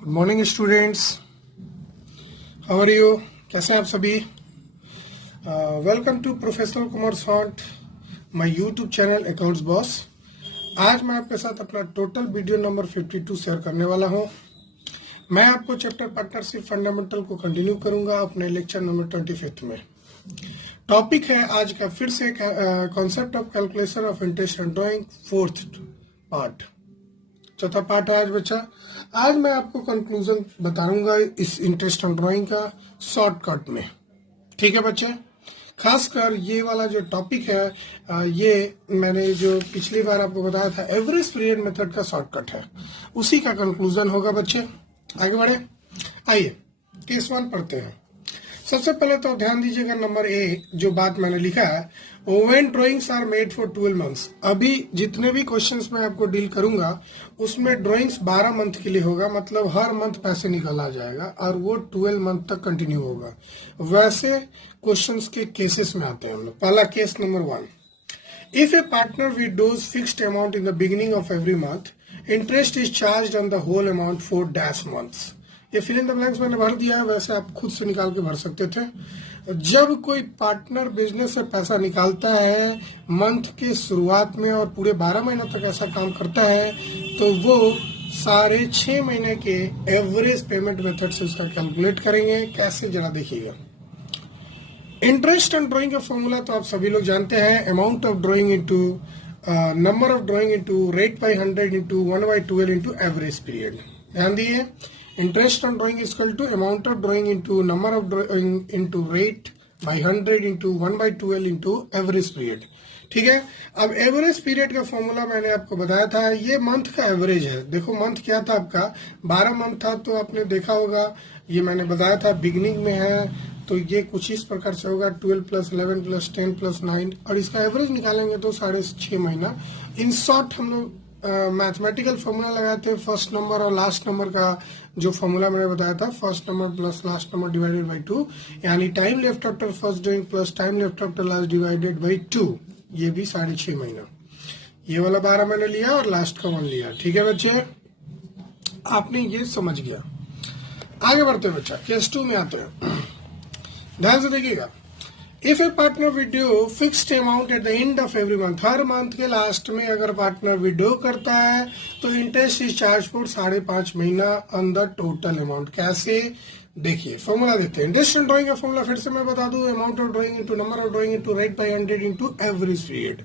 Good morning students, how are you? कैसे हैं आप सभी? वेलकम टू प्रोफेसर कुमार सॉन्ट, my YouTube channel accounts boss. आज मैं आपके साथ अपना टोटल वीडियो नंबर 52 शेयर करने वाला हूं। मैं आपको चैप्टर पार्टनरशिप फंडामेंटल को कंटिन्यू करूंगा अपने लेक्चर नंबर 25 में। टॉपिक है आज का फिर से concept of calculation of interest and drawing, fourth part, चौथा पार्ट है आज बच्चा। आज मैं आपको कंक्लूजन बताऊंगा इस इंटरेस्ट एंड ड्राइंग का शॉर्टकट में। ठीक है बच्चे, खासकर ये वाला जो टॉपिक है ये मैंने जो पिछली बार आपको बताया था एवरेज पीरियड मेथड का शॉर्टकट है, उसी का कंक्लूजन होगा बच्चे। आगे बढ़े, आइए केस 1 पढ़ते हैं। सबसे पहले तो ध्यान दीजिएगा नंबर ए, जो बात मैंने लिखा है when drawings are made for 12 months. अभी जितने भी क्वेश्चंस मैं आपको डील करूंगा उसमें ड्राइंग्स 12 मंथ के लिए होगा, मतलब हर मंथ पैसे निकाला जाएगा और वो 12 मंथ तक कंटिन्यू होगा। वैसे क्वेश्चंस के केसेस में आते हैं हम लोग। पहला case number 1, if a partner withdraws fixed amount in the beginning of every month, interest is charged on the whole amount for dash months. ये फिल इन द ब्लैंक्स मैंने भर दिया है, वैसे आप खुद से निकाल के भर सकते थे। जब कोई पार्टनर बिजनेस से पैसा निकालता है मंथ के शुरुआत में और पूरे 12 महीने तक ऐसा काम करता है तो वो सारे 6 महीने के एवरेज पेमेंट मेथड से उसका कैलकुलेट करेंगे। कैसे, जरा देखिएगा। इंटरेस्ट एंड ड्राइंग का फॉर्मूला तो आप सभी लोग जानते हैं, amount of drawing into number of drawing into rate by 100 into 1/12 into average period. ध्यान दिए, interest on drawing is equal to amount of drawing into number of drawing into rate by 100 into 1/12 into average period। ठीक है, अब average period का formula मैंने आपको बताया था, ये मंथ का एवरेज है। देखो मंथ क्या था आपका, 12 मंथ था, तो आपने देखा होगा ये मैंने बताया था बिगिनिंग में है, तो ये कुछ इस प्रकार से होगा 12 + 11 + 10 + 9, और इसका एवरेज निकालेंगे तो 6.5 महीना। इन शॉर्ट हम लोग मैथमेटिकल फॉर्मूला लगाए थे, फर्स्ट नंबर और लास्ट नंबर का जो फॉर्मूला मैंने बताया था, first number plus last number divided by 2, यानी time left after first drawing plus time left after last divided by 2, ये भी 6.5 महीना। ये वाला 12 मैंने लिया और लास्ट का 1 लिया। ठीक है बच्चे, आपने ये समझ गया। आगे बढ़ते हैं बच्चा, केस 2 में आते हैं। ध्यान से देखिएगा। If a partner withdraw fixed amount at the end of every month, her month के लास्ट में अगर पार्टनर विड्रॉ करता है तो इंटरेस्ट इज चार्ज फॉर 5.5 महीना ऑन द टोटल अमाउंट। कैसे, देखिए फॉर्मूला देखते हैं। इंटरेस्ट एंड ड्राइंग का फॉर्मूला फिर से मैं बता दूं, amount of drawing into number of drawing into rate by 100 into average period.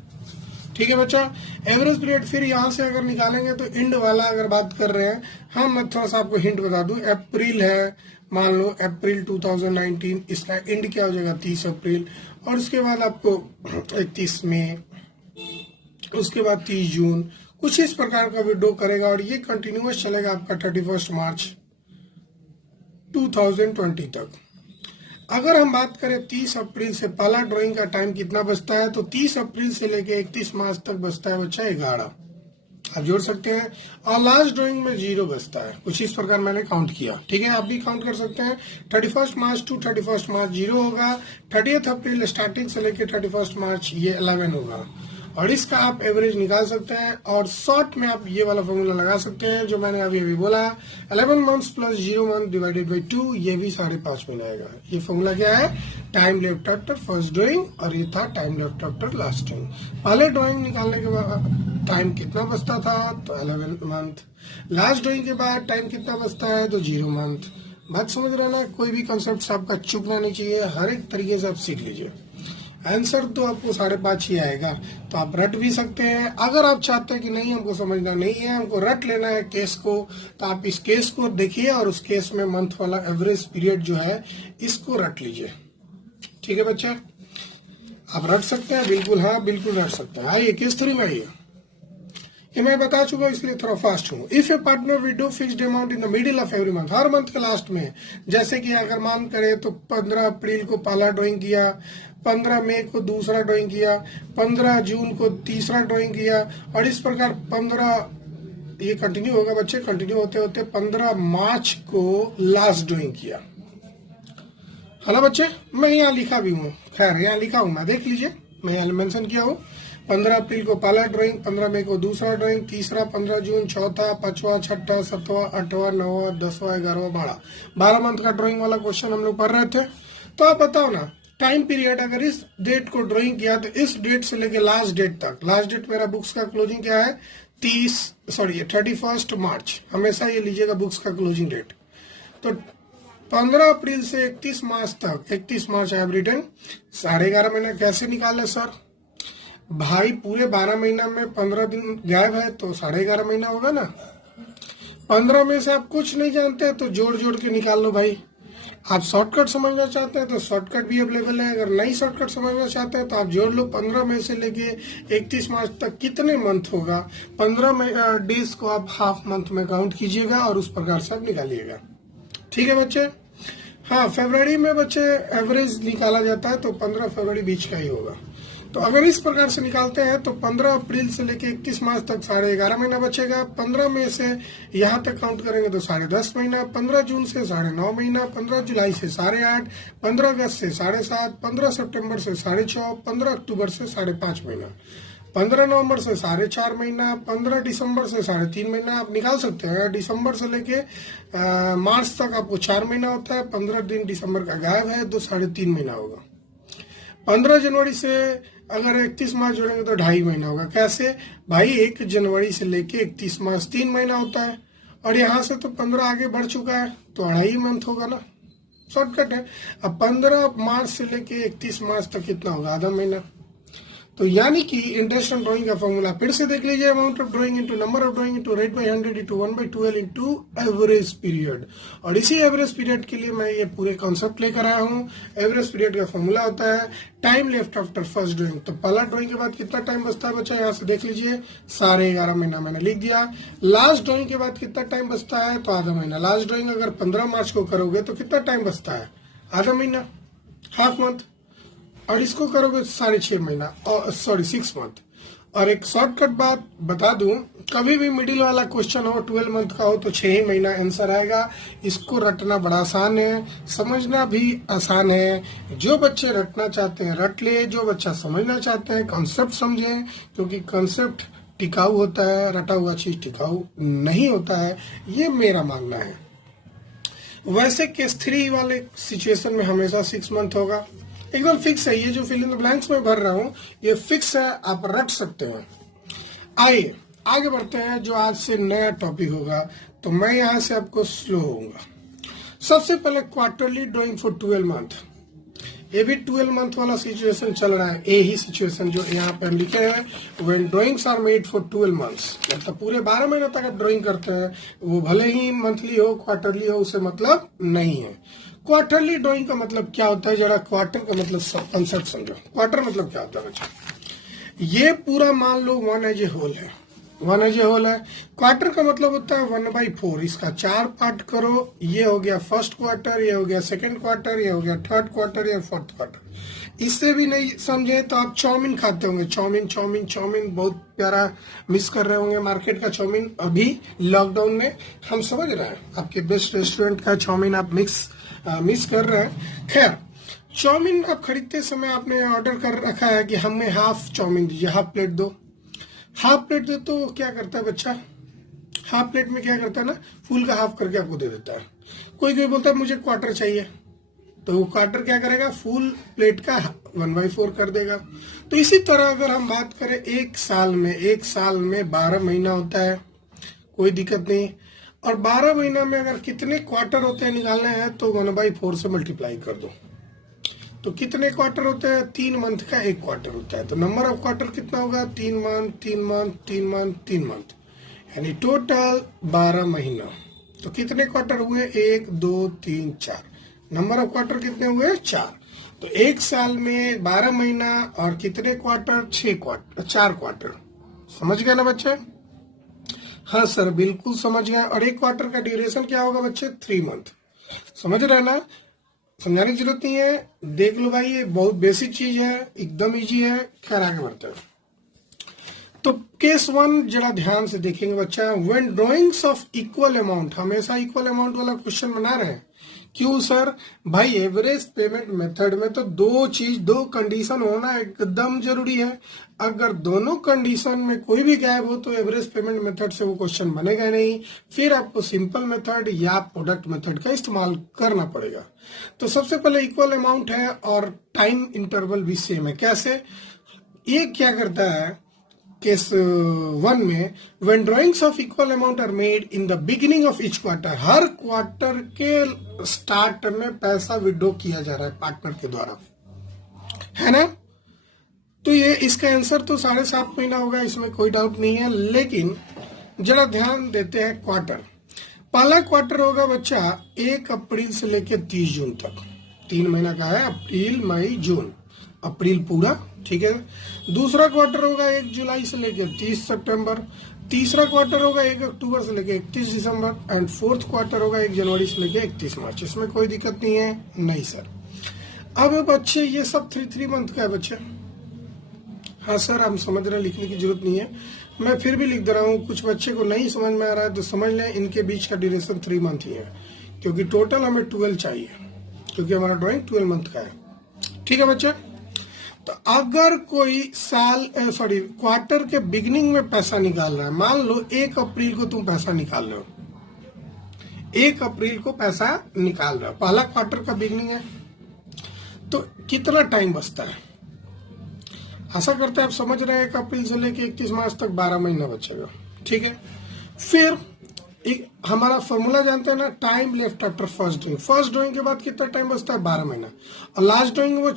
ठीक है बच्चा, एवरेज पीरियड फिर यहाँ से अगर निकालेंगे तो इंड वाला अगर बात कर रहे हैं हम, मैं थोड़ा सा आपको हिंट बता दूं, अप्रैल है, मान लो अप्रैल 2019, इसका एंड क्या हो जाएगा 30 अप्रैल, और उसके बाद आपको 31 मई, उसके बाद 30 जून, कुछ इस प्रकार का विड्रॉ करेगा और ये कंटिन्यूअस चलेगा आपका 31 मार्च 2020 तक। अगर हम बात करें 30 अप्रैल से पहला ड्राइंग का टाइम कितना बचता है, तो 30 अप्रैल से लेके 31 मार्च तक बचता है बच्चा 11, आप जोड़ सकते हैं, और लास्ट ड्राइंग में 0 बचता है। कुछ इस प्रकार मैंने काउंट किया। ठीक है, आप भी काउंट कर सकते हैं। 31 मार्च टू 31 मार्च 0 होगा, 30 अप्रैल स्टार्टिंग से लेके 31 मार्च ये 11 होगा, और इसका आप एवरेज निकाल सकते हैं। और शॉर्ट में आप ये वाला फॉर्मूला लगा सकते हैं जो मैंने अभी बोला, 11 months plus 0 month divided by 2, ये भी 5.5 महीना आएगा। ये फॉर्मूला क्या है, time left after first drawing, और ये था time left after last drawing. पहले ड्राइंग निकालने के बाद टाइम कितना बचता था, तो 11 मंथ। लास्ट ड्राइंग के बाद टाइम कितना बचता है, तो 0 मंथ। बात समझ रहे ना, कोई भी कंसेप्ट आपका चूकना नहीं चाहिए, हर एक तरीके से आप सीख लीजिए। आंसर तो आपको 5.5 ही आएगा, तो आप रट भी सकते हैं। अगर आप चाहते हैं कि नहीं हमको समझना नहीं है, हमको रट लेना है केस को, तो आप इस केस को देखिए और उस केस में मंथ वाला एवरेज पीरियड जो है इसको रट लीजिए। ठीक है बच्चे, आप रट सकते हैं, बिल्कुल, हाँ बिल्कुल रट सकते हैं। आइए केस 3 में आइए, ये मैं बता चुका इसलिए थोड़ा फास्ट हूँ। If a partner withdraw fixed amount in the middle of every month, her month के लास्ट में, जैसे कि अगर मान करें तो 15 अप्रैल को पहला ड्राइंग किया, 15 मई को दूसरा ड्राइंग किया, 15 जून को तीसरा ड्राइंग किया, और इस प्रकार 15, ये कंटिन्यू होगा बच्चे, कंटिन्यू होते होते 15 मार्च को लास्ट ड्राइंग किया। है ना बच्चे, मैं यहाँ लिखा भी हूँ, खैर यहाँ लिखा हूँ मैं, देख लीजिए, मैं यहाँ मेंशन किया हूँ। 15 अप्रैल को पहला ड्राइंग, 15 मई को दूसरा ड्राइंग, तीसरा 15 जून, चौथा, पांचवा, छठा, सातवां, आठवां, नौवां, 10वां, 11वां, 12 मंथ का ड्राइंग वाला क्वेश्चन हम लोग पढ़ रहे थे। तो आप बताओ ना, टाइम पीरियड अगर इस डेट को ड्राइंग किया तो इस डेट से लेके लास्ट डेट तक, लास्ट डेट मेरा बुक्स का क्लोजिंग क्या है 31 मार्च, हमेशा ये लीजिएगा बुक्स का क्लोजिंग डेट। तो 15 अप्रैल से 31 मार्च तक, 31 मार्च आई हैव रिटन 11.5 महीना। कैसे निकाले सर? भाई पूरे 12 महीना में 15 दिन गायब है तो 11.5 महीना होगा ना। 15 में से आप कुछ नहीं जानते तो जोड़ जोड़ के निकाल लो भाई। आप शॉर्टकट समझना चाहते हैं तो शॉर्टकट भी अवेलेबल है, अगर नहीं शॉर्टकट समझना चाहते हैं तो आप जोड़ लो। 15 में से लेके 31 मार्च तक कितने मंथ होगा, 15 डेज को आप हाफ मंथ में काउंट कीजिएगा और उस प्रकार से आप निकालिएगा। ठीक है बच्चे? हाँ, फरवरी में बच्चे एवरेज निकाला जाता है तो 15 फरवरी बीच का ही होगा। तो अगर इस प्रकार से निकालते हैं तो 15 अप्रैल से लेके 31 मार्च तक 11.5 महीना बचेगा। 15 में से यहाँ तक काउंट करेंगे तो 10.5 महीना, 15 जून से 9.5 महीना, 15 जुलाई से 8.5, 15 अगस्त से 7.5, 15 सितंबर से 6.5, 15 अक्टूबर से 5.5 महीना, 15 नवंबर से 4.5 महीना, 15 दिसंबर से 3.5 महीना। आप निकाल सकते हैं। दिसंबर से लेके मार्च तक आपको 4 महीना होता है, 15 दिन दिसंबर का गायब है तो 3.5 महीना होगा। 15 जनवरी से अगर 31 मार्च जोड़ेंगे तो 2.5 महीना होगा। कैसे भाई? 1 जनवरी से लेके 31 मार्च 3 महीना होता है और यहाँ से तो 15 आगे बढ़ चुका है तो 2.5 मंथ होगा ना, शॉर्टकट है। अब 15 मार्च से लेके 31 मार्च तक कितना होगा? आधा महीना। तो यानी कि इंटरेस्ट ऑन ड्राइंग का फॉर्मूला फिर से देख लीजिए, amount of drawing into number of drawing into rate by 100 into 1/12 into average period. और इसी एवरेज पीरियड के लिए मैं ये पूरे कॉन्सेप्ट लेकर आया हूँ। एवरेज पीरियड का फॉर्मूला होता है time left after first drawing. तो पहला ड्राइंग के बाद कितना टाइम बचता है बच्चा? यहाँ से देख लीजिए, 11.5 महीना मैंने लिख दिया। लास्ट ड्राइंग के बाद कितना टाइम बचता है? तो आधा महीना। लास्ट ड्राइंग अगर 15 मार्च को करोगे तो कितना टाइम बचता है? आधा महीना, हाफ मंथ। और इसको करोगे 6.5 महीना, और 6 मंथ। और एक शॉर्टकट बात बता दूं, कभी भी मिडिल वाला क्वेश्चन हो 12 मंथ का हो तो 6 ही महीना आंसर आएगा। इसको रटना बड़ा आसान है, समझना भी आसान है। जो बच्चे रटना चाहते हैं रट ले, जो बच्चा समझना चाहते हैं कॉन्सेप्ट समझें, क्योंकि कॉन्सेप्ट टिकाऊ होता है, रटा हुआ चीज टिकाऊ नहीं होता है, ये मेरा मानना है। वैसे केस 3 वाले सिचुएशन में हमेशा 6 मंथ होगा, एकदम फिक्स है। ये जो फिल इन द ब्लैंक्स में भर रहा हूं ये फिक्स है, आप रट सकते हैं। आइए आगे बढ़ते हैं। जो आज से नया टॉपिक होगा तो मैं यहां से आपको स्लो होऊंगा। सबसे पहले क्वार्टरली ड्राइंग फॉर 12 मंथ। ये भी 12 मंथ वाला सिचुएशन चल रहा है। यही सिचुएशन जो यहाँ पे हम लिखे हैं, when drawings are made for 12 months, मतलब पूरे 12 महीने तक आप ड्राइंग करते हैं। वो भले ही मंथली हो, क्वार्टरली हो, उसे मतलब नहीं है। क्वार्टरली ड्राइंग का मतलब क्या होता है? जरा क्वार्टर का मतलब कंसेप्ट समझो। क्वार्टर मतलब क्या होता है बच्चा? ये पूरा मान लो 1 एज ए होल है, 1 एज ए होल है। क्वार्टर का मतलब होता है 1/4। इसका 4 पार्ट करो, ये हो गया फर्स्ट क्वार्टर, ये हो गया सेकंड क्वार्टर, ये हो गया थर्ड क्वार्टर, या फोर्थ क्वार्टर। इससे भी नहीं समझे तो आप चाउमीन खाते होंगे, चाउमीन चाउमीन चाउमीन, बहुत प्यारा मिस कर रहे होंगे मार्केट का चाउमीन। अभी लॉकडाउन में हम समझ रहे हैं, आपके बेस्ट रेस्टोरेंट का चाउमीन आप मिस कर रहे हैं। खैर, चाउमीन आप खरीदते समय आपने ऑर्डर कर रखा है कि हमें हाफ चाउमीन दीजिए, हाफ प्लेट दो। हाफ प्लेट दे तो क्या करता है बच्चा? हाफ प्लेट में क्या करता है ना, फुल का हाफ करके आपको दे देता है। कोई कोई बोलता है मुझे क्वार्टर चाहिए, तो वो क्वार्टर क्या करेगा? फुल प्लेट का 1/4 कर देगा। तो इसी तरह अगर हम बात करें एक साल में 12 महीना होता है, कोई दिक्कत नहीं। और 12 महीना में अगर कितने क्वार्टर होते हैं निकालने हैं तो 1/4 से मल्टीप्लाई कर दो। तो कितने क्वार्टर होते हैं? 3 मंथ का 1 क्वार्टर होता है। तो नंबर ऑफ क्वार्टर कितना होगा? 3 मंथ, 3 मंथ, 3 मंथ, 3 मंथ, यानी टोटल 12 महीना। तो कितने क्वार्टर हुए? 1 2 3 4। नंबर ऑफ क्वार्टर कितने हुए? 4। तो एक साल में 12 महीना और कितने क्वार्टर? 4 क्वार्टर। समझ गए ना बच्चे? हाँ सर, बिल्कुल समझ गए। और एक क्वार्टर का ड्यूरेशन क्या होगा बच्चे? 3 मंथ। समझ रहे ना? समझाने की जरूरत नहीं है, देख लो भाई, ये बहुत बेसिक चीज है, एकदम इजी है। खैर आगे बढ़ते हैं। तो केस 1 जरा ध्यान से देखेंगे बच्चा। When drawings of equal amount, हमेशा इक्वल अमाउंट वाला क्वेश्चन बना रहे हैं क्यों सर? भाई एवरेज पेमेंट मेथड में तो दो कंडीशन होना एकदम जरूरी है। अगर दोनों कंडीशन में कोई भी गैप हो तो एवरेज पेमेंट मेथड से वो क्वेश्चन बनेगा नहीं। फिर आपको सिंपल मेथड या प्रोडक्ट मेथड का इस्तेमाल करना पड़ेगा। तो सबसे पहले इक्वल अमाउंट है और टाइम इंटरवल भी सेम है। कैसे? ये क्या करता है? केस 1 में when drawings of equal amount are made in the beginning of each quarter, हर क्वार्टर के स्टार्ट में पैसा विड्रॉ किया जा रहा है पार्टनर के द्वारा, है ना? तो ये इसका आंसर तो 7.5 महीना होगा, इसमें कोई डाउट नहीं है। लेकिन जरा ध्यान देते हैं क्वार्टर। पहला क्वार्टर होगा बच्चा 1 अप्रैल से लेकर 30 जून तक। 3 महीना का है, अप्रैल मई जून, अप्रैल पूरा, ठीक है। दूसरा क्वार्टर होगा 1 जुलाई से लेकर 30 सितंबर। तीसरा क्वार्टर होगा 1 अक्टूबर से लेकर 31 दिसंबर एंड फोर्थ क्वार्टर होगा 1 जनवरी से लेकर 31 मार्च। इसमें कोई दिक्कत नहीं है? नहीं सर। अब बच्चे ये सब 3 मंथ का है बच्चे। हाँ सर, हम समझ रहे हैं, लिखने की जरूरत नहीं है, मैं फिर भी लिख दे रहा हूँ। कुछ बच्चे को नहीं समझ में आ रहा है तो समझ लें, इनके बीच का ड्यूरेशन 3 मंथ ही है, क्योंकि टोटल हमें 12 चाहिए, क्योंकि हमारा ड्राइंग 12 मंथ का है। ठीक है बच्चे? तो अगर कोई क्वार्टर के बिगिनिंग में पैसा निकाल रहा है, मान लो 1 अप्रैल को तुम पैसा निकाल रहे हो, 1 अप्रैल को पैसा निकाल रहे हो, पहला क्वार्टर का बिगिनिंग है, तो कितना टाइम बचता है? आशा करते हैं आप समझ रहे हैं। 1 अप्रैल से लेकर 31 मार्च तक 12 महीना बचेगा, ठीक है। फिर हमारा फॉर्मूला जानते हैं ना, time left after first drawing. First drawing के बाद कितना टाइम बचता है? 12 महीना। और लास्ट ड्राइंग वो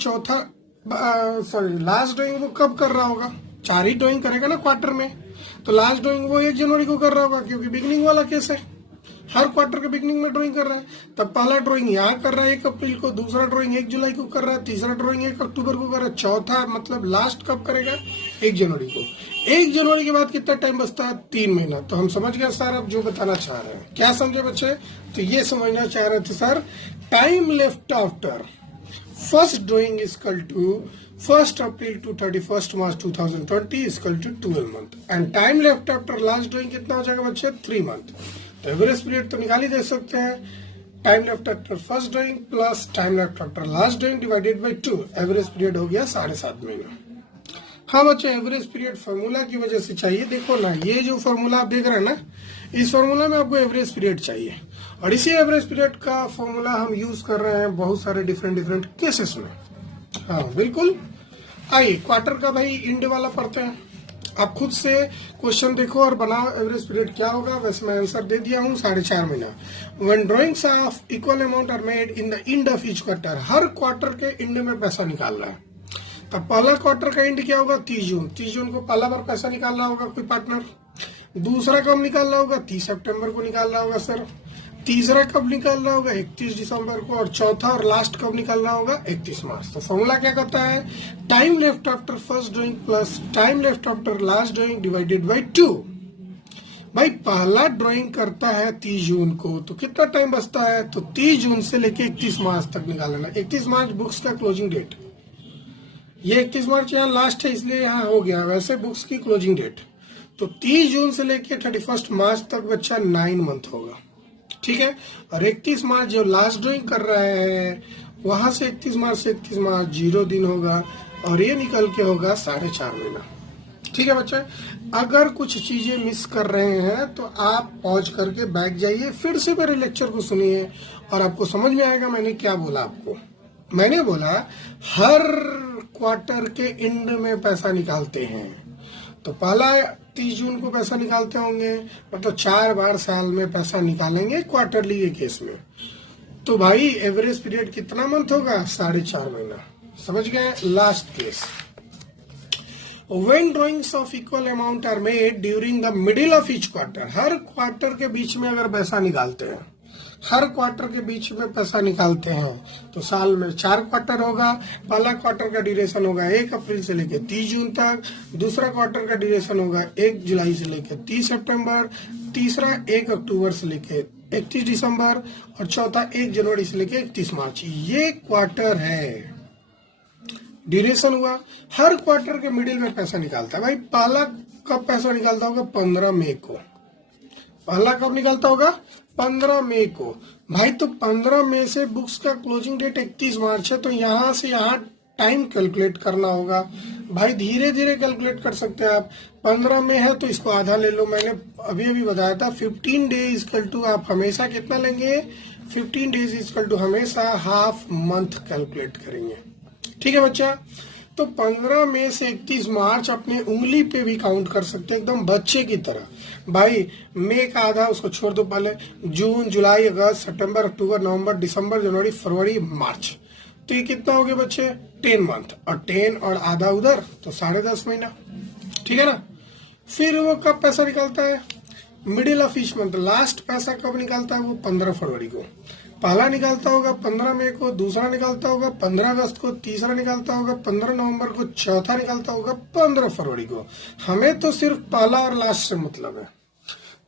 लास्ट ड्राइंग वो कब कर रहा होगा? 4 ही ड्राइंग करेगा ना क्वार्टर में, तो लास्ट ड्राइंग वो 1 जनवरी को कर रहा होगा, क्योंकि बिगिनिंग वाला केस है, हर क्वार्टर के बिगिनिंग में ड्राइंग कर रहा है। तब पहला ड्राइंग यहाँ कर रहा है 1 अप्रैल को, दूसरा ड्राइंग 1 जुलाई को कर रहा है, तीसरा ड्राइंग 1 अक्टूबर को कर रहा है, चौथा मतलब लास्ट कब करेगा? 1 जनवरी को। 1 जनवरी के बाद कितना टाइम बचता है? 3 महीना। तो हम समझ गए सर आप जो बताना चाह रहे हैं। क्या समझे बच्चे? तो ये समझना चाह रहे थे sir, time left after first drawing equal to 1 April to 31 March 2020 equal to 12 month and time left after last drawing कितना हो जाएगा बच्चे? 3 मंथ। तो एवरेज पीरियड तो निकाल ही दे सकते हैं, time left after first drawing plus time left after last drawing divided by 2, average period हो गया 7.5 महीना। हाँ बच्चे, एवरेज पीरियड फॉर्मूला की वजह से चाहिए। देखो ना, ये जो फॉर्मूला आप देख रहे हैं ना, इस फॉर्मूला में आपको एवरेज पीरियड चाहिए, और इसी एवरेज पीरियड का फॉर्मूला हम यूज कर रहे हैं बहुत सारे डिफरेंट केसेस में। हाँ बिल्कुल। आइए क्वार्टर का भाई इंड वाला पढ़ते हैं। आप खुद से क्वेश्चन देखो और बनाओ एवरेज पीरियड क्या होगा। वैसे मैं आंसर दे दिया हूँ, 4.5 महीना। When drawings of equal amount are made in the end of each quarter, हर क्वार्टर के एंड में पैसा निकाल रहा है। तब पहला क्वार्टर का एंड क्या होगा? 30 जून। 30 जून को पहला बार पैसा निकाल रहा होगा कोई पार्टनर। दूसरा कब निकाल रहा होगा? 30 सितंबर को निकाल रहा होगा सर। तीसरा कब निकाल रहा होगा? 31 दिसंबर को। और चौथा और लास्ट कब निकाल रहा होगा? 31 मार्च। तो फॉर्मूला क्या करता है? Time left after first drawing plus time left after last drawing divided by 2। भाई पहला ड्राइंग करता है 30 जून को, तो कितना टाइम बचता है? तो 30 जून से लेके 31 मार्च तक निकालना। 31 मार्च बुक्स का क्लोजिंग डेट, ये 31 मार्च यहाँ लास्ट है इसलिए यहाँ हो गया, वैसे बुक्स की क्लोजिंग डेट। तो 30 जून से लेके 31 मार्च तक बच्चा 9 मंथ होगा, ठीक है। और 31 मार्च जो लास्ट ड्राइंग कर रहा है, वहां से 31 मार्च से 31 मार्च 0 दिन होगा, और ये निकल के होगा 4.5 महीना। ठीक है बच्चे, अगर कुछ चीजें मिस कर रहे हैं तो आप पॉज करके बैठ जाइए, फिर से मेरे लेक्चर को सुनिए और आपको समझ में आएगा मैंने क्या बोला आपको। मैंने बोला हर क्वार्टर के एंड में पैसा निकालते हैं, तो पहला 30 जून को पैसा निकालते होंगे, मतलब 4 बार साल में पैसा निकालेंगे क्वार्टरली के केस में। तो भाई एवरेज पीरियड कितना मंथ होगा? 4.5 महीना। समझ गए? Last case, When drawings of equal amount are made during the middle of each quarter, her quarter के बीच में अगर पैसा निकालते हैं, हर क्वार्टर के बीच में पैसा निकालते हैं, तो साल में 4 क्वार्टर होगा। पहला क्वार्टर का ड्यूरेशन होगा 1 अप्रैल से लेकर 30 जून तक, दूसरा क्वार्टर का ड्यूरेशन होगा 1 जुलाई से लेकर 30 सितंबर, तीसरा 1 अक्टूबर से लेकर 31 दिसंबर, और चौथा 1 जनवरी से लेकर 31 मार्च। ये क्वार्टर है, ड्यूरेशन हुआ। हर क्वार्टर के मिडिल में पैसा निकालता है। भाई पहला कब पैसा निकालता होगा? 15 मई को। पहला कब निकालता होगा? 15 मई को। भाई तो 15 मई से बुक्स का क्लोजिंग डेट 31 मार्च है, तो यहाँ से यहाँ टाइम कैलकुलेट करना होगा। भाई धीरे धीरे कैलकुलेट कर सकते हैं आप। 15 में है तो इसको आधा ले लो, मैंने अभी अभी बताया था 15 डेज इक्वल टू आप हमेशा कितना लेंगे, 15 डेज इक्वल टू हमेशा हाफ मंथ कैलकुलेट करेंगे। ठीक है बच्चा, तो 15 मई से 31 मार्च अपने उंगली पे भी काउंट कर सकते हैं, एकदम बच्चे की तरह। भाई मई का आधा उसको छोड़ दो, पहले जून जुलाई अगस्त सितंबर अक्टूबर नवंबर दिसंबर जनवरी फरवरी मार्च, तो ये कितना हो गया बच्चे 10 मंथ, और 10 और आधा उधर तो 10.5 महीना। ठीक है ना। फिर वो कब पैसा निकालता है, middle of each month, last पैसा कब निकालता है वो 15 फरवरी को। पहला निकालता होगा 15 मई को, दूसरा निकालता होगा 15 अगस्त को, तीसरा निकालता होगा 15 नवंबर को, चौथा निकालता होगा 15 फरवरी को। हमें तो सिर्फ पहला और लास्ट से मतलब है।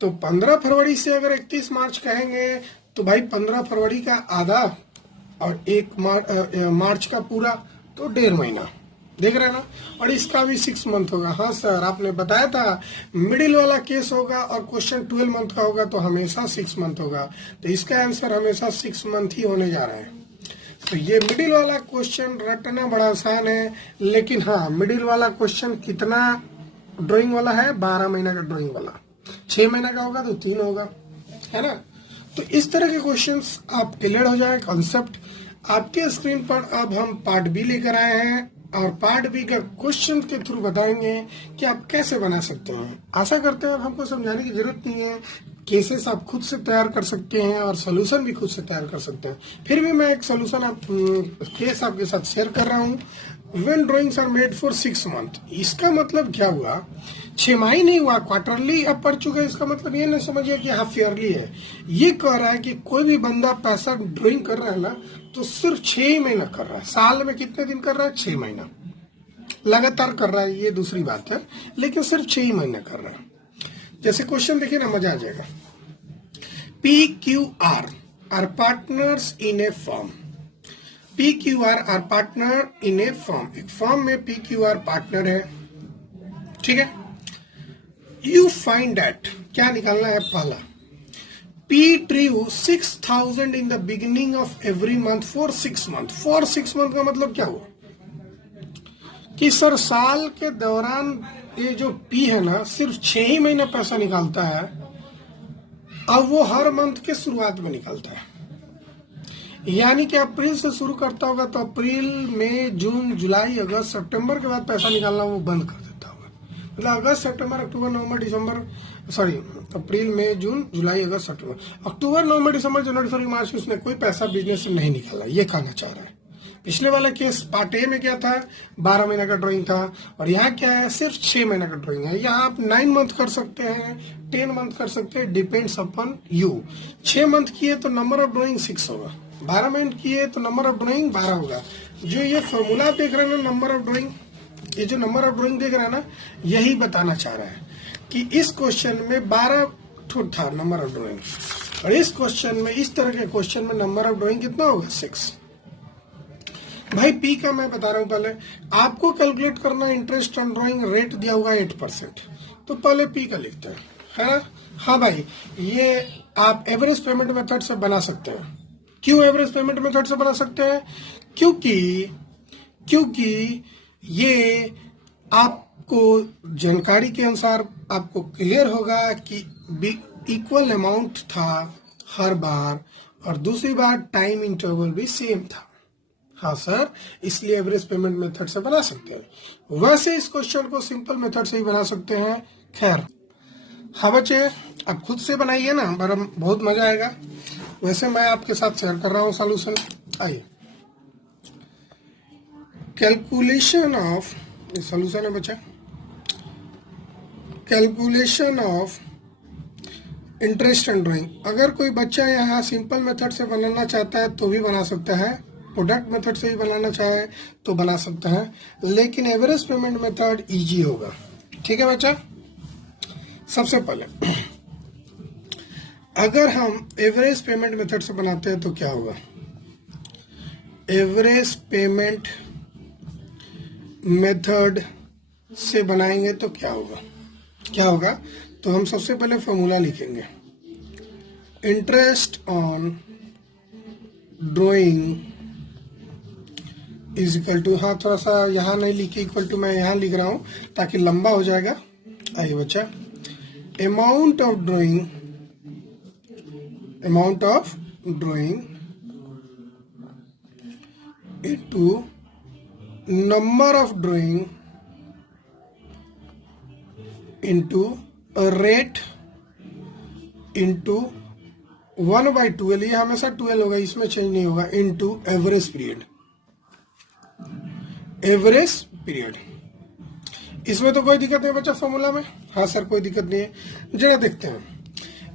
तो 15 फरवरी से अगर 31 मार्च कहेंगे तो भाई 15 फरवरी का आधा और 1 मार्च का पूरा, तो 1.5 महीना। देख रहे हैं ना। और इसका भी 6 मंथ होगा। हाँ सर आपने बताया था मिडिल वाला केस होगा और क्वेश्चन 12 मंथ का होगा तो हमेशा 6 मंथ होगा, तो इसका आंसर हमेशा 6 मंथ ही होने जा रहा है। तो ये मिडिल वाला क्वेश्चन रटना बड़ा आसान है, लेकिन हाँ मिडिल वाला क्वेश्चन कितना ड्राइंग वाला है, 12 महीना का ड्राइंग वाला। 6 महीना का होगा तो 3 होगा, है ना। तो इस तरह के क्वेश्चंस आप क्लियर हो जाए कंसेप्ट। आपके स्क्रीन पर अब हम पार्ट बी लेकर आए हैं और पार्ट बी का क्वेश्चन के थ्रू बताएंगे कि आप कैसे बना सकते हैं। आशा करते हैं हमको समझाने की जरूरत नहीं है, केसेस आप खुद से तैयार कर सकते हैं और सोल्यूशन भी खुद से तैयार कर सकते हैं। फिर भी मैं एक सोल्यूशन केस आपके साथ शेयर कर रहा हूँ। When drawings are made for 6 month, इसका मतलब क्या हुआ, 6 माह नहीं हुआ, क्वार्टरली अब पढ़ चुके हैं। इसका मतलब ये ना समझिए कि हाफ ईयरली है। ये कह रहा है कि कोई भी बंदा पैसा ड्राइंग कर रहा है ना तो सिर्फ 6 महीना कर रहा है। साल में कितने दिन कर रहा है, 6 महीना लगातार कर रहा है, ये दूसरी बात है, लेकिन सिर्फ 6 ही महीना कर रहा है। जैसे क्वेश्चन देखिए ना, मजा आ जाएगा। PQR are partners in a firm. PQR are partner in a firm, एक फर्म में PQR पार्टनर है। ठीक है। यू फाइंड दैट, क्या निकालना है, पहला P drew 6,000 in the beginning of every month for 6 month। for 6 month का मतलब क्या हुआ कि सर साल के दौरान ये जो P है ना सिर्फ 6 ही महीना पैसा निकालता है। अब वो हर मंथ के शुरुआत में निकालता है, यानी कि अप्रैल से शुरू करता होगा तो अप्रैल मई जून जुलाई अगस्त सितंबर के बाद पैसा निकालना वो बंद कर देता होगा। मतलब अगस्त सितंबर अक्टूबर नवंबर दिसंबर, सॉरी अप्रैल मई जून जुलाई अगस्त सितंबर, अक्टूबर नवंबर दिसंबर जनवरी फरवरी मार्च में उसने कोई पैसा बिजनेस से नहीं निकाला, ये कहना चाह रहा है। पिछले वाला केस पार्ट ए में क्या था, 12 महीना का ड्राइंग था, और यहाँ क्या है, सिर्फ 6 महीना का ड्राइंग है। यहाँ आप 9 मंथ कर सकते हैं, 10 मंथ कर सकते हैं, डिपेंड्स अपॉन यू। 6 मंथ किए तो नंबर ऑफ ड्राइंग 6 होगा, 12 मंथ किए तो नंबर ऑफ ड्राइंग 12 होगा। जो ये फॉर्मूला देख रहे हैं ना नंबर ऑफ ड्राइंग, ये जो नंबर ऑफ ड्राइंग देख रहे हैं ना, यही बताना चाह रहा है कि इस क्वेश्चन में 12 था नंबर ऑफ ड्राइंग, और इस क्वेश्चन में, इस तरह के क्वेश्चन में नंबर ऑफ ड्राइंग कितना होगा, 6। भाई पी का मैं बता रहा हूं, पहले आपको कैलकुलेट करना, इंटरेस्ट ऑन ड्राइंग रेट दिया होगा 8%, तो पहले पी का लिखते हैं, है ना। हाँ भाई, ये आप एवरेज पेमेंट मेथड से बना सकते हैं। क्यों एवरेज पेमेंट मेथड से बना सकते हैं, क्योंकि ये आपको जानकारी के अनुसार आपको क्लियर होगा कि इक्वल अमाउंट था हर बार, और दूसरी बार टाइम इंटरवल भी सेम था। हाँ सर, इसलिए एवरेज पेमेंट मेथड से बना सकते हैं। वैसे इस क्वेश्चन को सिंपल मेथड से ही बना सकते हैं। खैर हाँ बच्चे, आप खुद से बनाइए ना, बहुत मजा आएगा। वैसे मैं आपके साथ शेयर कर रहा हूँ सॉल्यूशन। आइए, कैलकुलेशन ऑफ, ये सॉल्यूशन है बच्चा, calculation of interest and drawing. अगर कोई बच्चा यहाँ सिंपल मेथड से बनाना चाहता है तो भी बना सकता है, प्रोडक्ट मेथड से भी बनाना चाहे तो बना सकता है, लेकिन एवरेज पेमेंट मेथड इजी होगा। ठीक है बच्चा। सबसे पहले अगर हम एवरेज पेमेंट मेथड से बनाते हैं तो क्या होगा, एवरेज पेमेंट मेथड से बनाएंगे तो क्या होगा, तो हम सबसे पहले फॉर्मूला लिखेंगे। Interest on drawing is equal to, हाँ थोड़ा सा यहाँ नहीं लिखे इक्वल टू, मैं यहाँ लिख रहा हूँ ताकि लंबा हो जाएगा। आइए बच्चा, amount of drawing into number of drawing into rate into 1/12, ये हमेशा 12 होगा, इसमें चेंज नहीं होगा, इनटू एवरेज पीरियड। इसमें तो कोई दिक्कत नहीं बच्चा फॉर्मूला में। हाँ सर कोई दिक्कत नहीं है। जरा देखते हैं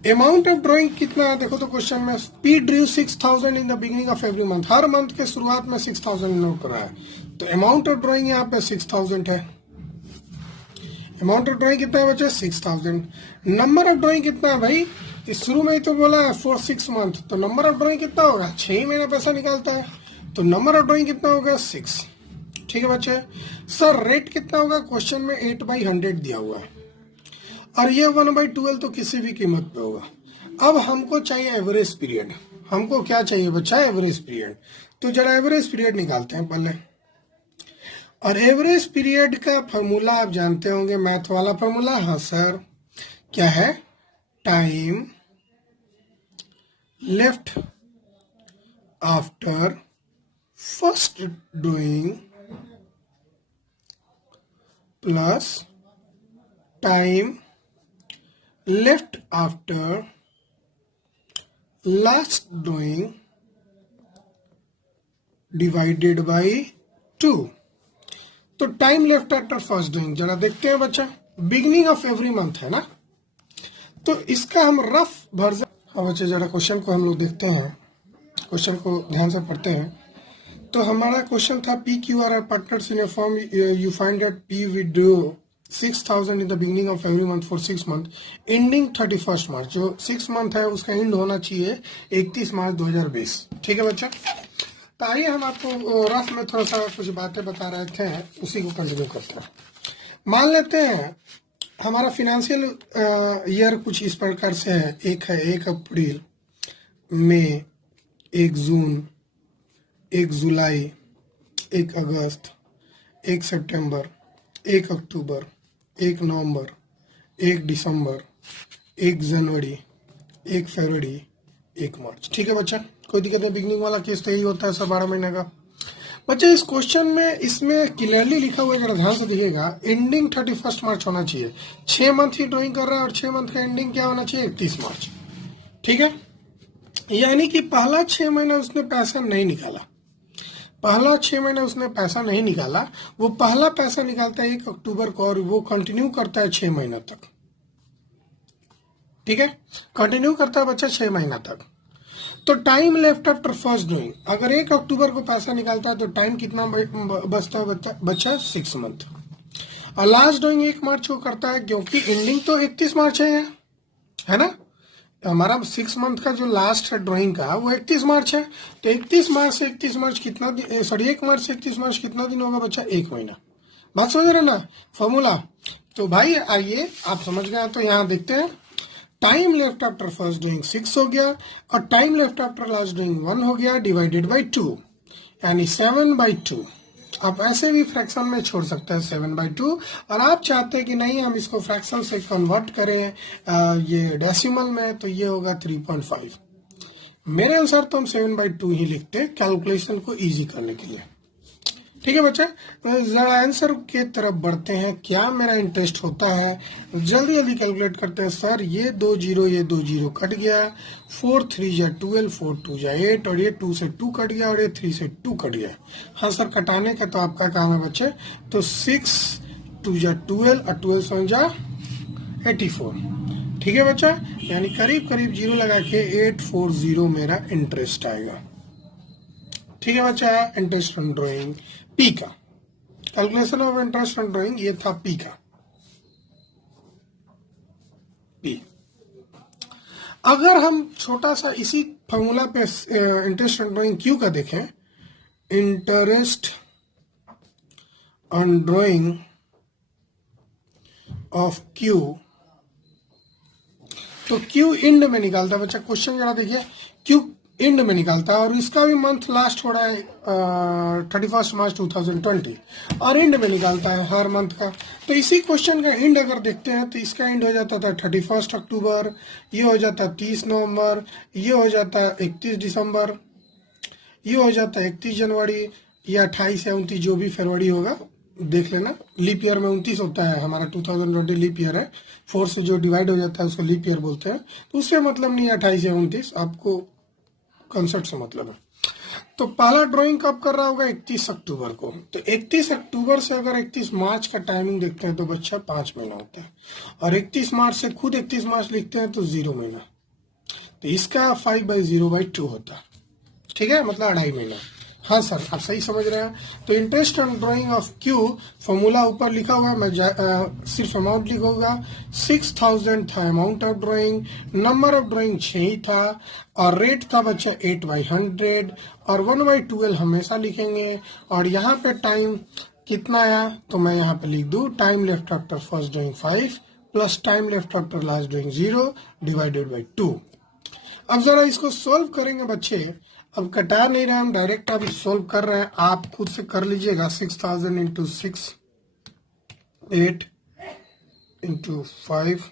अमाउंट ऑफ ड्राइंग कितना है। देखो तो क्वेश्चन में P Drew 6000 in the beginning of every month, her month के शुरुआत में 6000 नोट कर रहा है, तो अमाउंट ऑफ ड्राइंग यहाँ पे 6000 है। अमाउंट ऑफ ड्राइंग कितना है बच्चे 6000। नंबर ऑफ ड्राइंग कितना है भाई, इस शुरू में ही तो बोला है फॉर 6 मंथ, तो नंबर ऑफ ड्राइंग कितना होगा, 6 महीना पैसा निकालता है, तो नंबर ऑफ ड्राइंग कितना होगा 6। ठीक है बच्चे। सर रेट कितना होगा, क्वेश्चन में 8/100 दिया हुआ है और ये 1/12 तो किसी भी कीमत पे होगा। अब हमको चाहिए एवरेज पीरियड। हमको क्या चाहिए बच्चा, एवरेज पीरियड। तो जरा एवरेज पीरियड निकालते हैं पहले। और एवरेज पीरियड का फॉर्मूला आप जानते होंगे, मैथ वाला फॉर्मूला। हाँ सर, क्या है, time left after first doing plus time left after last doing divided by 2। तो time left after first doing जरा देखते हैं बच्चा, बिगिनिंग ऑफ एवरी मंथ है ना, तो इसका हम रफ वर्जन। हाँ बच्चे जरा क्वेश्चन को हम लोग देखते हैं, क्वेश्चन को ध्यान से पढ़ते हैं। तो हमारा क्वेश्चन था P Q R partners in A form, you find that P withdraw 6000 in the beginning of every month for 6 month ending 31 मार्च। जो 6 मंथ है उसका एंड होना चाहिए 31 मार्च 2020। ठीक है बच्चा। तो आइए हम आपको रफ में थोड़ा सा कुछ बातें बता रहे थे, उसी को कंटिन्यू करते हैं। मान लेते हैं हमारा फिनेंशियल ईयर कुछ इस प्रकार से है, एक है 1 अप्रैल, मई, 1 जून, 1 जुलाई, 1 अगस्त, 1 सितंबर, 1 अक्टूबर, 1 नवंबर, 1 दिसंबर, 1 जनवरी, 1 फरवरी, 1 मार्च। ठीक है बच्चा, कोई दिक्कत नहीं। बिगिनिंग वाला केस तो यही होता है सब 12 महीने का। बच्चा इस क्वेश्चन में इसमें क्लियरली लिखा हुआ है, जरा ध्यान से देखिएगा, एंडिंग 31 मार्च होना चाहिए। 6 मंथ ही ड्राइंग कर रहा है और 6 मंथ का एंडिंग क्या होना चाहिए, 31 मार्च। ठीक है, यानी कि पहला 6 महीना उसने पैसा नहीं निकाला, पहला 6 महीने उसने पैसा नहीं निकाला, वो पहला पैसा निकालता है 1 अक्टूबर को और वो कंटिन्यू करता है 6 महीना तक। ठीक है, कंटिन्यू करता है बच्चा 6 महीना तक। तो time left after first doing, अगर 1 अक्टूबर को पैसा निकालता है तो टाइम कितना बचता है बच्चा 6 मंथ। और लास्ट डूइंग 1 मार्च को करता है, क्योंकि एंडिंग तो 31 मार्च है ना, हमारा 6 मंथ का जो लास्ट है ड्राइंग का वो 31 मार्च है। तो 31 मार्च से 31 मार्च कितना दिन, सॉरी 1 मार्च से 31 मार्च कितना दिन होगा बच्चा, 1 महीना। बात समझ रहे ना फॉर्मूला। तो भाई आइए आप समझ गए तो यहाँ देखते हैं, time left after first doing 6 हो गया और time left after last doing 1 हो गया, डिवाइडेड बाई 2 यानी 7/2। आप ऐसे भी फ्रैक्शन में छोड़ सकते हैं 7/2, और आप चाहते हैं कि नहीं हम इसको फ्रैक्शन से कन्वर्ट करें ये डेसिमल में, तो ये होगा 3.5। मेरे अनुसार तो हम 7/2 ही लिखते हैं कैलकुलेशन को इजी करने के लिए। ठीक है बच्चा, जरा आंसर के तरफ बढ़ते हैं। क्या मेरा इंटरेस्ट होता है, जल्दी जल्दी कैलकुलेट करते हैं। सर ये 2 जीरो, ये 2 जीरो कट गया, 4 3 जा 12, 4 2 जा 8, और ये 2 से 2 कट गया और ये 3 से 2 कट गया। हाँ सर कटाने का तो आपका काम है बच्चे। तो 6 2 जा 12 और 12 से जा 84। ठीक है बच्चा, यानी करीब करीब जीरो लगा के 840 मेरा इंटरेस्ट आएगा। ठीक है बच्चा, इंटरेस्ट ऑन ड्राइंग पी का, calculation of interest on drawing ये था पी का। पी अगर हम छोटा सा इसी फॉर्मूला पे इंटरेस्ट ऑन ड्राइंग क्यू का देखें, interest on drawing of Q तो क्यू इंड में निकालता है बच्चा। क्वेश्चन जरा देखिए, क्यू इंड में निकालता है और इसका भी मंथ लास्ट हो रहा है 31 मार्च 2020 और इंड में निकालता है हर मंथ का। तो इसी क्वेश्चन का इंड अगर देखते हैं तो इसका इंड हो जाता था 31 अक्टूबर, ये हो जाता 30 नवंबर, ये हो जाता 31 दिसंबर, ये हो जाता 31 जनवरी, या 28 या 29 जो भी फरवरी होगा देख लेना। लीप ईयर में 29 होता है हमारा, 2020 लीप ईयर है, 4 से जो डिवाइड हो जाता है उसको लीप ईयर बोलते हैं। तो उससे मतलब नहीं 28 या 29, आपको कॉन्सेप्ट से मतलब है। तो पहला ड्राइंग कब कर रहा होगा? 31 अक्टूबर को। तो 31 अक्टूबर से अगर 31 मार्च का टाइमिंग देखते हैं तो बच्चा 5 महीना होता है, और 31 मार्च से खुद 31 मार्च लिखते हैं तो 0 महीना। तो इसका 5/0/2 होता है, ठीक है, मतलब 2.5 महीना। हाँ सर, आप सही समझ रहे हैं। तो interest on drawing of Q, formula ऊपर लिखा हुआ है, मैं सिर्फ अमाउंट लिखूंगा। 6000 था amount of drawing, number of drawing 6 ही था, और रेट था बच्चा 8/100, और 1/12 हमेशा लिखेंगे। और यहाँ पे टाइम कितना आया तो मैं यहाँ पे लिख दूँ, time left after first drawing 5 plus time left after last drawing 0 divided by 2। अब जरा इसको सोल्व करेंगे बच्चे। अब कटा नहीं रहे हम, डायरेक्ट अभी सोल्व कर रहे हैं, आप खुद से कर लीजिएगा। 6000 इंटू 6, 8 इंटू 5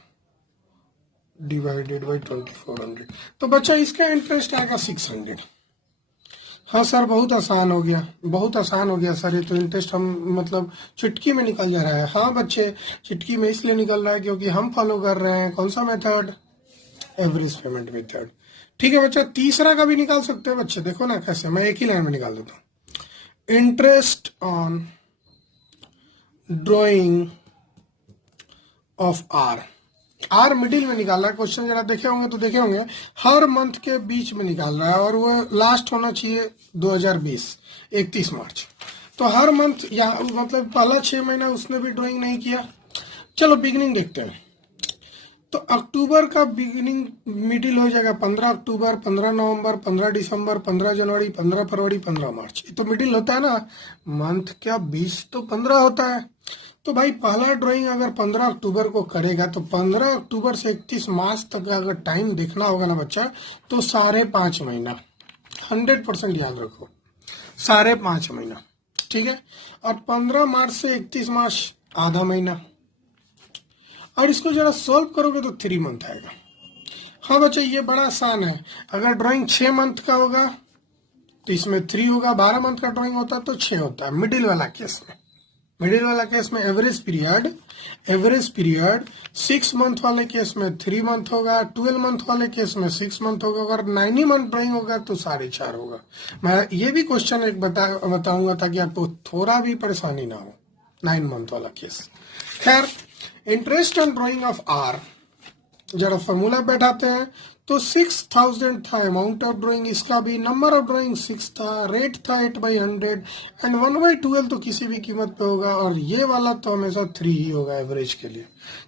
डिवाइडेड बाई 2400। तो बच्चा इसका इंटरेस्ट आएगा 600। हाँ सर, बहुत आसान हो गया, बहुत आसान हो गया सर। ये तो इंटरेस्ट हम मतलब चुटकी में निकल जा रहा है। हाँ बच्चे, चुटकी में इसलिए निकल रहा है क्योंकि हम फॉलो कर रहे हैं कौन सा मेथड? Average payment method. ठीक है बच्चा, तीसरा का भी निकाल सकते हैं बच्चे, देखो ना कैसे, मैं एक ही लाइन में निकाल देता हूं। Interest on drawing of R middle में निकाल रहा है। क्वेश्चन जरा देखे होंगे तो देखे होंगे, हर मंथ के बीच में निकाल रहा है, और वो लास्ट होना चाहिए 2020 31 मार्च। तो हर मंथ या मतलब पहला 6 महीना उसने भी ड्राइंग नहीं किया। चलो बिगिनिंग देखते हैं। तो अक्टूबर का बिगिनिंग मिडिल हो जाएगा 15 अक्टूबर, 15 नवंबर, 15 दिसंबर, 15 जनवरी, 15 फरवरी, 15 मार्च। ये तो मिडिल होता है ना, मंथ क्या 20 तो 15 होता है। तो भाई पहला ड्राइंग अगर 15 अक्टूबर को करेगा तो 15 अक्टूबर से 31 मार्च तक अगर टाइम देखना होगा ना बच्चा, तो 5.5 महीना, 100% याद रखो, 5.5 महीना, ठीक है। और 15 मार्च से 31 मार्च आधा महीना, और इसको जरा सॉल्व करोगे तो 3 मंथ आएगा। हाँ बच्चा, ये बड़ा आसान है। अगर ड्राइंग 6 मंथ का होगा तो इसमें 3 होगा, 12 मंथ का ड्राइंग होता है तो 6 होता है मिडिल वाला केस में। मिडिल वाला केस में एवरेज पीरियड 6 मंथ वाले केस में 3 मंथ होगा, 12 मंथ वाले केस में 6 मंथ होगा, अगर 9 मंथ ड्राइंग होगा तो 4.5 होगा। मैं ये भी क्वेश्चन एक बताऊंगा ताकि आपको थोड़ा भी परेशानी ना हो, 9 मंथ वाला केस। खैर, interest on drawing of R जरा फॉर्मूला बैठाते हैं। तो 6000 था अमाउंट ऑफ ड्राइंग, इसका भी नंबर ऑफ ड्राइंग 6 था, रेट था 8/100, एंड 1/12 तो किसी भी कीमत पे होगा, और ये वाला तो हमेशा 3 ही होगा एवरेज के लिए।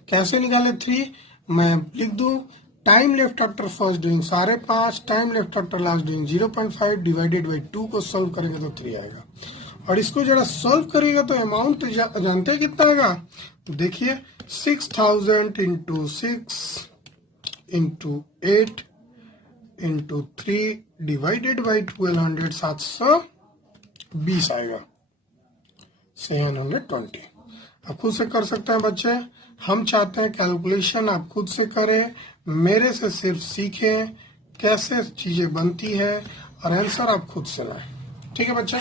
कैसे निकाले 3? मैं लिख दूं, time left after first drawing 5.5, time left after last drawing 0.5 divided by 2 को सोल्व करेंगे तो 3 आएगा। और इसको जरा सोल्व करिएगा तो अमाउंट जानते हैं कितना आएगा? तो देखिए 6000 into 6 into 8 into 3 divided by 1200, 720 आएगा, 720। आप खुद से कर सकते हैं बच्चे। हम चाहते हैं कैलकुलेशन आप खुद से करें, मेरे से सिर्फ सीखें कैसे चीजें बनती है, और आंसर आप खुद से लाएं। ठीक है बच्चा?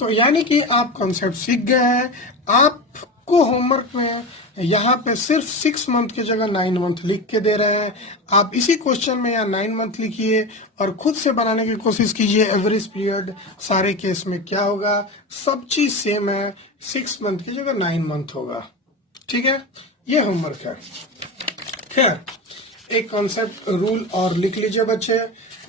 तो यानी कि आप कॉन्सेप्ट सीख गए हैं। आपको होमवर्क में यहाँ पे सिर्फ 6 मंथ की जगह 9 मंथ लिख के दे रहे हैं। आप इसी क्वेश्चन में यहाँ 9 मंथ लिखिए और खुद से बनाने की कोशिश कीजिए। एवरेज पीरियड सारे केस में क्या होगा, सब चीज सेम है, 6 मंथ की जगह 9 मंथ होगा। ठीक है, ये होमवर्क है। खैर, एक कॉन्सेप्ट रूल और लिख लीजिए बच्चे।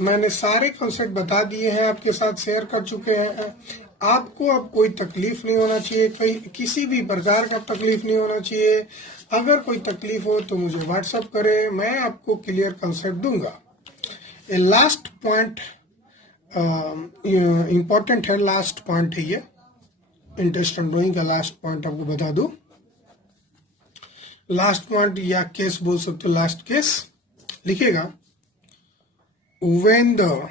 मैंने सारे कॉन्सेप्ट बता दिए हैं, आपके साथ शेयर कर चुके हैं। आपको अब कोई तकलीफ नहीं होना चाहिए, किसी भी प्रकार का तकलीफ नहीं होना चाहिए। अगर कोई तकलीफ हो तो मुझे व्हाट्सएप करें, मैं आपको क्लियर कॉन्सेप्ट दूंगा। ए लास्ट पॉइंट इम्पोर्टेंट है, लास्ट पॉइंट है ये, इंटरेस्ट ऑन ड्राइंग का लास्ट पॉइंट आपको बता दूं। लास्ट पॉइंट या केस बोल सकते हो, लास्ट केस लिखेगा when the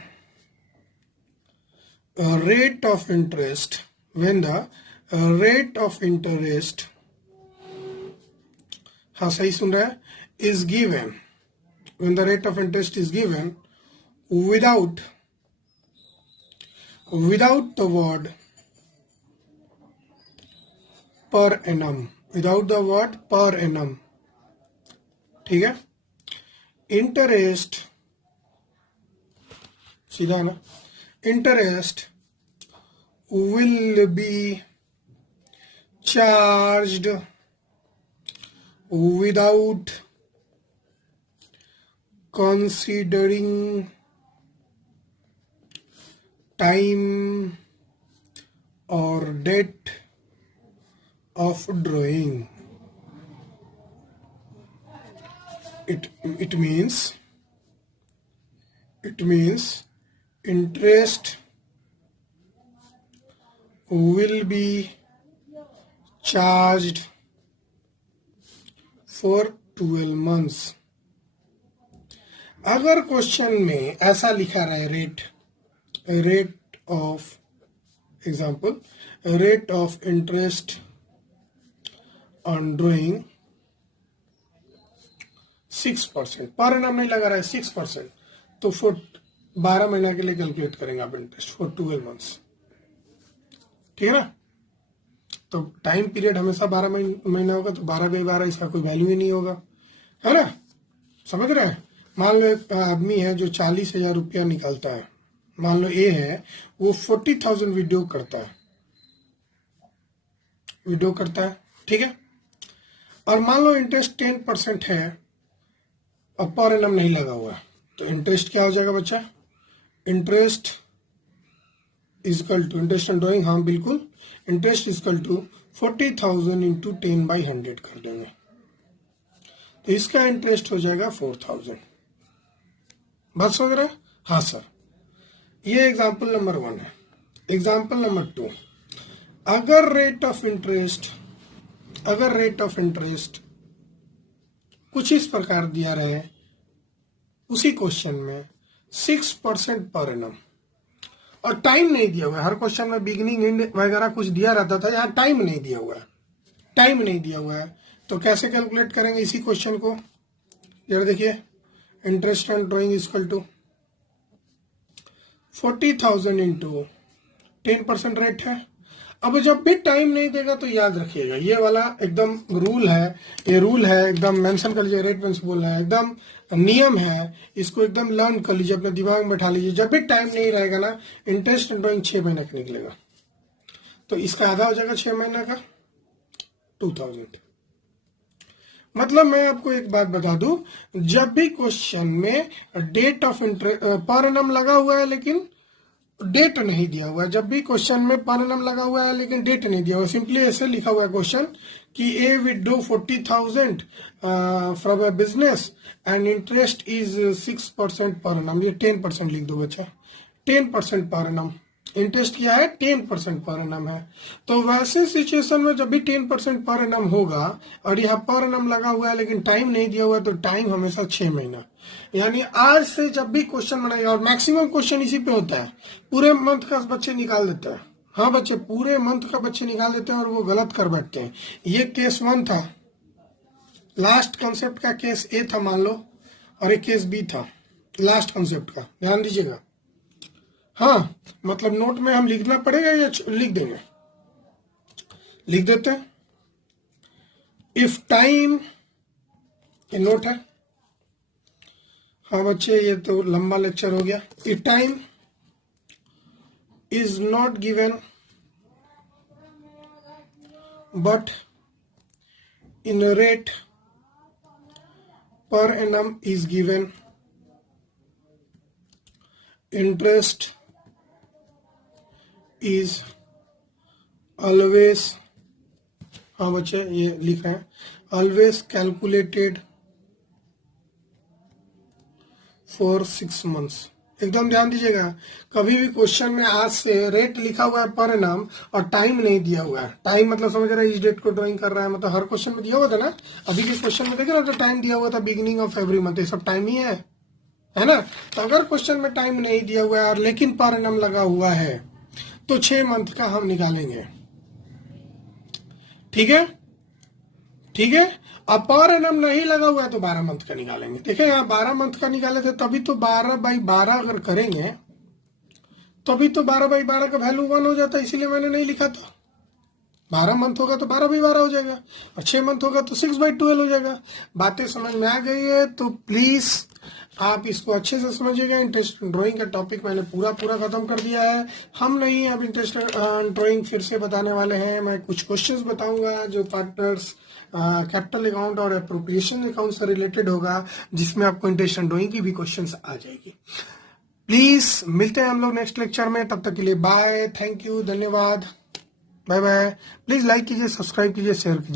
rate of interest, when the rate of interest, हाँ सही सुन रहा है, is given, when the rate of interest is given without the word per annum, without the word per annum, ठीक है. Interest सीधा ना, interest will be charged without considering time or date of drawing. It means interest will be charged for 12 months. अगर question में ऐसा लिखा रहा है rate of example, rate of interest on drawing 6%, per annum नहीं लगा रहा है 6%, तो फॉर 12 महीना के लिए कैलकुलेट करेंगे आप इंटरेस्ट फॉर 12 मंथ्स, ठीक है ना. तो टाइम पीरियड हमेशा 12 महीना होगा, तो 12/12 इसका कोई वैल्यू ही नहीं होगा, है ना. समझ रहे हैं. मान लो एक आदमी है जो 40,000 रुपया निकालता है, मान लो ए है, वो 40,000 वीडियो करता है, ठीक है. और मान लो इंटरेस्ट 10% है और पर एनम नहीं लगा हुआ है, तो इंटरेस्ट क्या हो जाएगा बच्चा, interest is equal to interest on drawing, हाँ बिल्कुल, इंटरेस्ट इजकल टू 40,000 इंटू 10/100 कर देंगे, तो इसका इंटरेस्ट हो जाएगा 4,000. बात समझ रहे हैं. हाँ सर. ये एग्जाम्पल नंबर 1 है. एग्जाम्पल नंबर 2, अगर रेट ऑफ इंटरेस्ट कुछ इस प्रकार दिया रहे उसी क्वेश्चन में 6% पर एनम, और टाइम नहीं दिया हुआ है. हर क्वेश्चन में बिगिनिंग एंड वगैरह कुछ दिया रहता था, यहाँ टाइम नहीं दिया हुआ है. तो कैसे कैलकुलेट करेंगे इसी क्वेश्चन को. जरा देखिए, interest on drawing equal to 40,000 into 10% rate है. अब जब भी टाइम नहीं देगा तो याद रखिएगा, ये वाला एकदम रूल है, एकदम मेंशन कर लीजिए, रेट प्रिंसिपल है, एकदम नियम है, इसको एकदम लर्न कर लीजिए, अपने दिमाग में बैठा लीजिए. जब भी टाइम नहीं रहेगा ना, इंटरेस्ट ऑन ड्रॉइंग 6 महीने का निकलेगा, तो इसका आधा हो जाएगा 6 महीने का 2,000. मतलब मैं आपको एक बात बता दूं, जब भी क्वेश्चन में date of interest per annum लगा हुआ है लेकिन डेट नहीं दिया हुआ है, जब भी क्वेश्चन में पर एनम लगा हुआ है लेकिन डेट नहीं दिया हुआ, सिंपली ऐसे लिखा हुआ है क्वेश्चन कि A withdraw 40,000 from a business and interest is 6% per annum, ये 10% लिख दो बच्चा, 10% पर एनम. इंटरेस्ट क्या है, 10% पर एनम है. तो वैसे सिचुएशन में जब भी 10% पर एनम होगा और यहाँ पर एनम लगा हुआ है लेकिन टाइम नहीं दिया हुआ है, तो टाइम हमेशा 6 महीना. यानी आज से जब भी क्वेश्चन बनाएगा, और मैक्सिमम क्वेश्चन इसी पे होता है, पूरे मंथ का बच्चे निकाल देते हैं. हाँ बच्चे, पूरे मंथ का बच्चे निकाल देते हैं और वो गलत कर बैठते हैं. ये केस 1 था, लास्ट कंसेप्ट का केस ए था मान लो, और एक केस बी था लास्ट कंसेप्ट का, ध्यान दीजिएगा. हाँ, मतलब नोट में हम लिखना पड़ेगा या लिख देंगे, लिख देते हैं. इफ टाइम, ये नोट है. हाँ बच्चे, ये तो लंबा लेक्चर हो गया. If time is not given but in rate per annum is given, interest is always, हाँ बच्चे ये लिख रहे हैं, always calculated for 6 months. एकदम ध्यान दीजिएगा, कभी भी क्वेश्चन में आज से रेट लिखा हुआ है पर एनम और टाइम नहीं दिया हुआ है। टाइम मतलब समझ रहे हैं, इस डेट को ड्राइंग कर रहा है, मतलब हर क्वेश्चन में दिया हुआ था ना, अभी के क्वेश्चन में देखे ना तो टाइम दिया हुआ था बिगिनिंग ऑफ एवरी मंथ, ये सब टाइम ही है ना। तो अगर क्वेश्चन में टाइम नहीं दिया हुआ है और लेकिन पर एनम लगा हुआ है तो 6 मंथ का हम निकालेंगे। ठीक है, ठीक है। अब पर एनम नहीं लगा हुआ है तो 12 मंथ का निकालेंगे। देखिए यहाँ 12 मंथ का निकाले थे, तभी तो 12/12 अगर करेंगे तभी तो 12/12 का वैल्यू 1 हो जाता है, इसीलिए मैंने नहीं लिखा था। 12 मंथ होगा तो 12/12 हो जाएगा और 6 मंथ होगा तो 6/12 हो जाएगा। बातें समझ में आ गई है तो प्लीज आप इसको अच्छे से समझिएगा। इंटरेस्ट ड्राइंग का टॉपिक मैंने पूरा खत्म कर दिया है। हम नहीं अब इंटरेस्ट ड्राइंग फिर से बताने वाले हैं। मैं कुछ क्वेश्चंस बताऊंगा जो पार्टनर्स कैपिटल अकाउंट और अप्रोप्रिएशन अकाउंट से रिलेटेड होगा, जिसमें आपको इंटरेस्ट ड्राइंग की भी क्वेश्चंस आ जाएगी। प्लीज मिलते हैं हम लोग नेक्स्ट लेक्चर में, तब तक के लिए बाय, थैंक यू, धन्यवाद, बाय बाय। प्लीज लाइक कीजिए, सब्सक्राइब कीजिए, शेयर कीजिए।